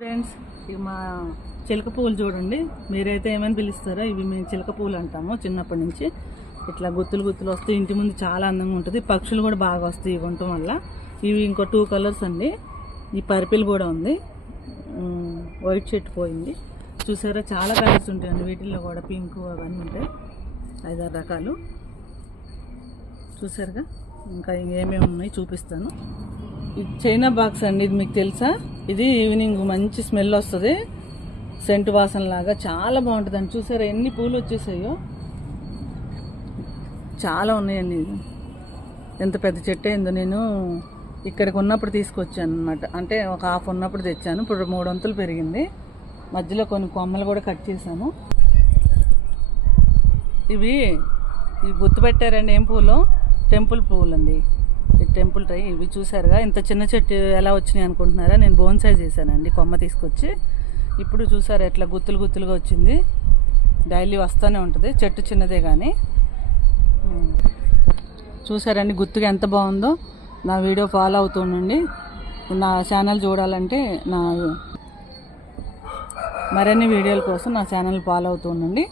Friends, ఇవి మా చిలక పువ్వులు చూడండి. మీరైతే ఏమని పిలుస్తారో, ఇవి మేము చిలక పువ్వులు అంటాము. చిన్నప్పటి నుంచి ఇట్లా గుత్తులు గుత్తులు వస్తాయి. ఇంటి ముందు చాలా అందంగా ఉంటుంది. పక్షులు కూడా బాగా వస్తాయి ఇవి ఉండటం వల్ల. ఇవి ఇంకో 2 కలర్స్ అండి. ఈ పర్పిల్ కూడా ఉంది, వైట్ షర్ట్ పోయింది. చూసారా, చాలా కలర్స్ ఉంటాయండి వీటిల్లో కూడా. పింక్ అవన్నీ ఉంటాయి, 5-6 రకాలు. చూసారుగా, ఇంకా ఏమేమి ఉన్నాయి చూపిస్తాను. ఇది చైనా బాక్స్ అండి. ఇది మీకు తెలుసా? ఇది ఈవినింగ్ మంచి స్మెల్ వస్తుంది, సెంటు వాసన లాగా చాలా బాగుంటుందండి. చూసారా ఎన్ని పూలు వచ్చేసాయో, చాలా ఉన్నాయండి. ఇది ఎంత పెద్ద చెట్టు అయిందో. నేను ఇక్కడికి ఉన్నప్పుడు తీసుకొచ్చాను అనమాట. అంటే ఒక హాఫ్ ఉన్నప్పుడు తెచ్చాను. ఇప్పుడు 3 వంతులు పెరిగింది. మధ్యలో కొన్ని కొమ్మలు కూడా కట్ చేశాను. ఇవి గుర్తుపెట్టారండి ఏం పూలు? టెంపుల్ పువ్వులు అండి. ఈ టెంపుల్ ట్రై. ఇవి చూసారుగా, ఇంత చిన్న చెట్టు ఎలా వచ్చినాయి అనుకుంటున్నారా? నేను బోన్సాయి చేశానండి, కొమ్మ తీసుకొచ్చి. ఇప్పుడు చూసారా ఎట్లా గుత్తులు గుత్తులుగా వచ్చింది. డైలీ వస్తూనే ఉంటుంది, చెట్టు చిన్నదే కానీ. చూసారండి గుత్తుగా ఎంత బాగుందో. నా వీడియో ఫాలో అవుతుండండి. నా ఛానల్ చూడాలంటే మరిన్ని వీడియోల కోసం నా ఛానల్ ఫాలో అవుతుండండి.